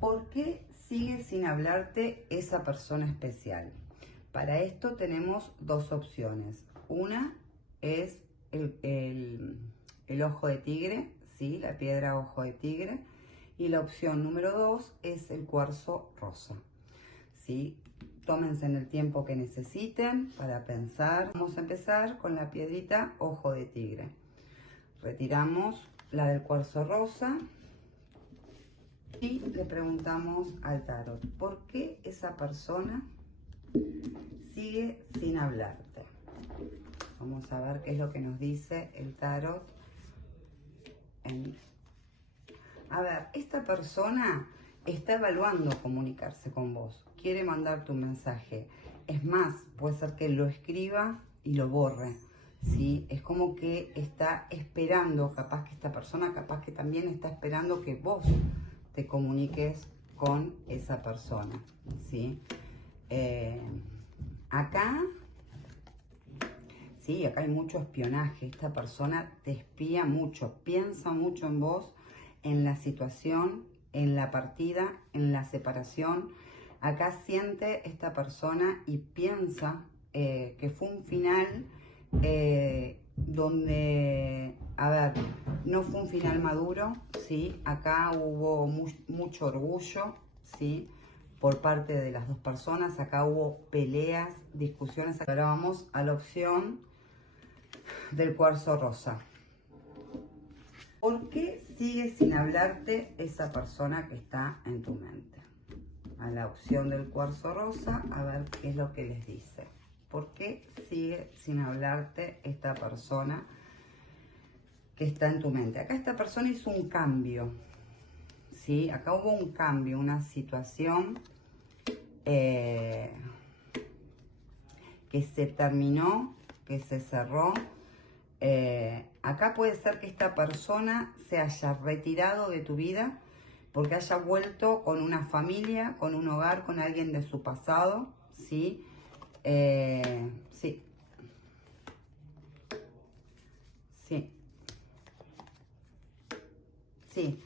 ¿Por qué sigue sin hablarte esa persona especial? Para esto tenemos dos opciones. Una es el ojo de tigre, ¿sí? La piedra ojo de tigre. Y la opción número 2 es el cuarzo rosa, ¿sí? Tómense en el tiempo que necesiten para pensar. Vamos a empezar con la piedrita ojo de tigre. Retiramos la del cuarzo rosa y le preguntamos al tarot, ¿por qué esa persona sigue sin hablarte? Vamos a ver qué es lo que nos dice el tarot. A ver, esta persona está evaluando comunicarse con vos, quiere mandarte un mensaje. Es más, puede ser que lo escriba y lo borre, ¿sí? Es como que está esperando, capaz que esta persona, capaz que también está esperando que vos te comuniques con esa persona, ¿sí? Acá hay mucho espionaje. Esta persona te espía mucho, piensa mucho en vos, en la situación, en la partida, en la separación. Acá siente esta persona y piensa que fue un final donde, a ver, no fue un final maduro, ¿sí? Acá hubo mucho orgullo, ¿sí? Por parte de las dos personas. Acá hubo peleas, discusiones. Ahora vamos a la opción del cuarzo rosa. ¿Por qué sigue sin hablarte esa persona que está en tu mente? A la opción del cuarzo rosa, a ver qué es lo que les dice. ¿Por qué sigue sin hablarte esta persona que está en tu mente? Acá esta persona hizo un cambio, ¿sí? Acá hubo un cambio, una situación que se terminó, que se cerró. Acá puede ser que esta persona se haya retirado de tu vida porque haya vuelto con una familia, con un hogar, con alguien de su pasado, ¿sí? Sí. Sí. Sí.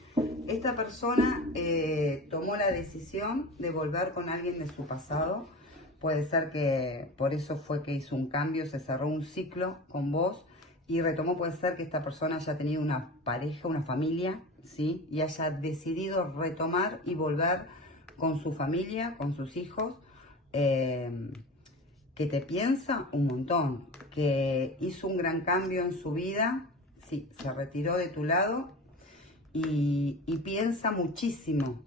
Esta persona tomó la decisión de volver con alguien de su pasado. Puede ser que por eso fue que hizo un cambio, se cerró un ciclo con vos y retomó. Puede ser que esta persona haya tenido una pareja, una familia, ¿sí? Y haya decidido retomar y volver con su familia, con sus hijos, que te piensa un montón, que hizo un gran cambio en su vida, sí, se retiró de tu lado y piensa muchísimo.